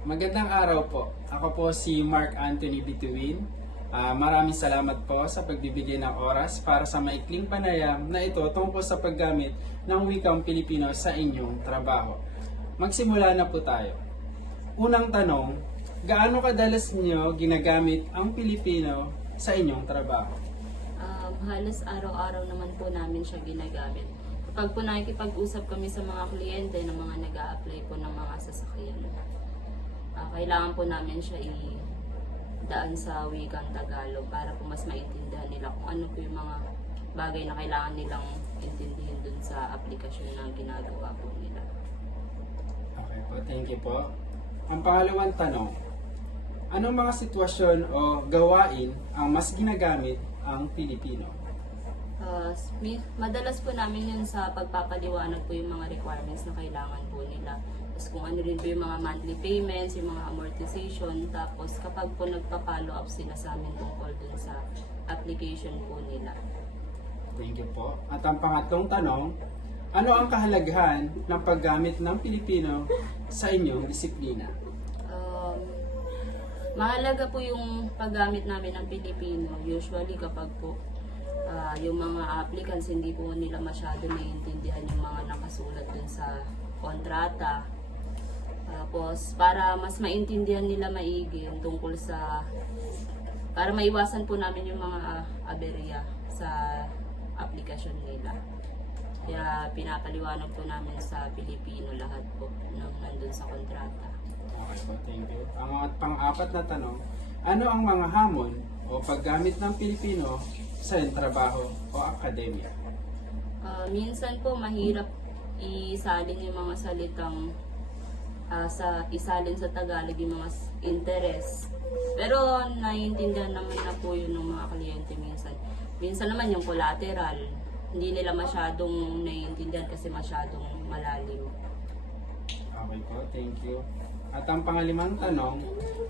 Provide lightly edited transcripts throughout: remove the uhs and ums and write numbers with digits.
Magandang araw po. Ako po si Mark Anthony Bituin. Maraming salamat po sa pagbibigay ng oras para sa maikling panayam na ito tungkol sa paggamit ng wikang Pilipino sa inyong trabaho. Magsimula na po tayo. Unang tanong, gaano kadalas niyo ginagamit ang Pilipino sa inyong trabaho? Halos araw-araw naman po namin siya ginagamit. Kapag po nakikipag-usap kami sa mga kliyente ng mga nag-a-apply po ng mga sasakyan, kailangan po namin siya daan sa wikang Tagalog para po mas maintindihan nila kung ano po yung mga bagay na kailangan nilang intindihin dun sa aplikasyon na ginagawa po nila. Okay po, thank you po. Ang pangalawang tanong, anong mga sitwasyon o gawain ang mas ginagamit ang Pilipino? Madalas po namin yun sa pagpapaliwanag po yung mga requirements na kailangan po nila. Tapos kung ano rin po yung mga monthly payments, yung mga amortization. Tapos kapag po nagpa-follow up sila sa amin tungkol dun sa application po nila. Thank you po. At ang pangatlong tanong, ano ang kahalagahan ng paggamit ng Pilipino sa inyong disiplina? Mahalaga po yung paggamit namin ng Pilipino. Usually kapag po yung mga applicants hindi po nila masyado naiintindihan yung mga nakasulat dun sa kontrata. Tapos para mas maintindihan nila maigi tungkol sa para maiwasan po namin yung mga aberya sa aplikasyon nila. Kaya pinapaliwanag po namin sa Pilipino lahat po ng nandun sa kontrata. Okay po, thank you. Ang pang-apat na tanong, ano ang mga hamon o paggamit ng Pilipino sa iyong trabaho o akademya? Minsan po mahirap isalin yung mga salitang isalin sa Tagalog yung mga interest. Pero naiintindihan naman na po yun ng mga kliyente minsan. Minsan naman yung collateral, hindi nila masyadong naiintindihan kasi masyadong malalim. Okay po, thank you. At ang pangalimang tanong,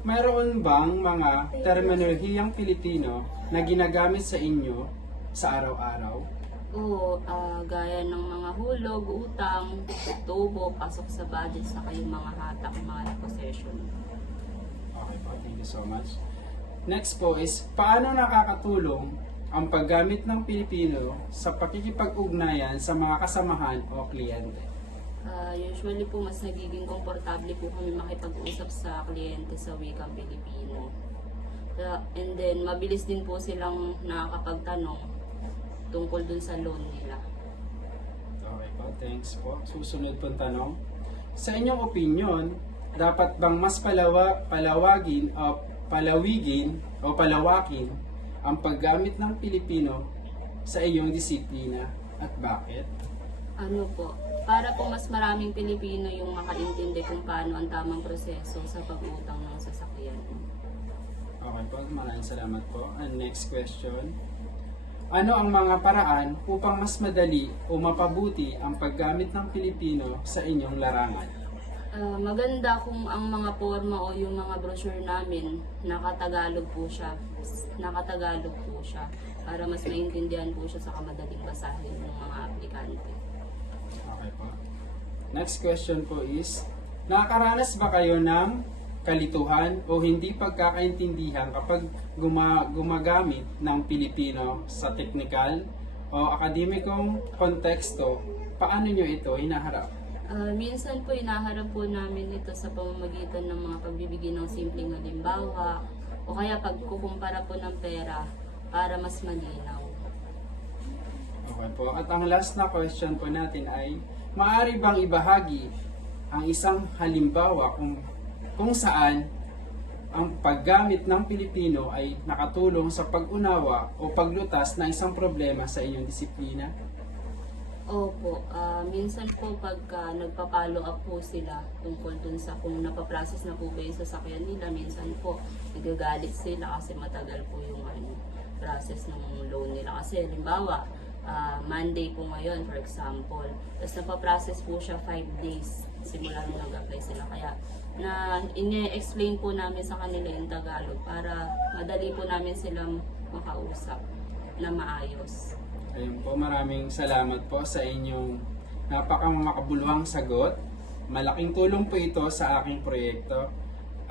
mayroon bang mga terminolohiyang Pilipino na ginagamit sa inyo sa araw-araw? Oo, gaya ng mga hulog, utang, tubo, pasok sa budget, saka yung mga hatak, mga possession. Okay po, thank you so much. Next po is, paano nakakatulong ang paggamit ng Pilipino sa pakikipag-ugnayan sa mga kasamahan o kliyente? Usually po, mas nagiging komportable po kami makipag-usap sa kliyente sa wikang Pilipino. And then, mabilis din po silang nakakapagtanong tungkol dun sa loan nila. Okay po, thanks po. Susunod pong tanong. Sa inyong opinion, dapat bang mas palawigin ang paggamit ng Pilipino sa iyong disiplina at bakit? Ano po, para po mas maraming Pilipino yung makaintindi kung paano ang tamang proseso sa pag-utang ng sasakyan. Okay po, maraming salamat po. And next question. Ano ang mga paraan upang mas madali o mapabuti ang paggamit ng Pilipino sa inyong larangan? Maganda kung ang mga forma o yung mga brochure namin nakatagalog po siya. Nakatagalog po siya para mas maintindihan po siya sa madaling basahin ng mga aplikante. Okay po. Next question po is, nakakaranas ba kayo ng kalituhan o hindi pagkakaintindihan kapag gumagamit ng Pilipino sa teknikal o akademikong konteksto? Paano nyo ito hinaharap? Minsan po inaharap po namin ito sa pamamagitan ng mga pagbibigay ng simpleng halimbawa o kaya pagkukumpara po ng pera para mas malinaw. Okay po. At ang last na question po natin ay, maaari bang ibahagi ang isang halimbawa kung saan ang paggamit ng Pilipino ay nakatulong sa pag-unawa o paglutas ng isang problema sa inyong disiplina? Opo, minsan po pagka nagpa-follow up po sila tungkol dun sa kung napaprocess na po ba yung sasakyan nila, minsan po nagagalit sila kasi matagal po yung process ng loan nila. Kasi halimbawa, Monday po ngayon for example, tapos napaprocess po siya 5 days simula nung nag-apply sila. Kaya ine-explain po namin sa kanila yung Tagalog para madali po namin silang makausap na maayos. Ayun po, maraming salamat po sa inyong napakamakabuluhang sagot. Malaking tulong po ito sa aking proyekto.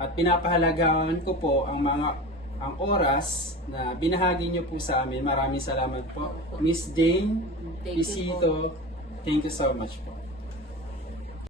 At pinapahalagahan ko po ang oras na binahagi niyo po sa amin. Maraming salamat po. Miss Jane, Thank you po. Pisito, thank you so much po.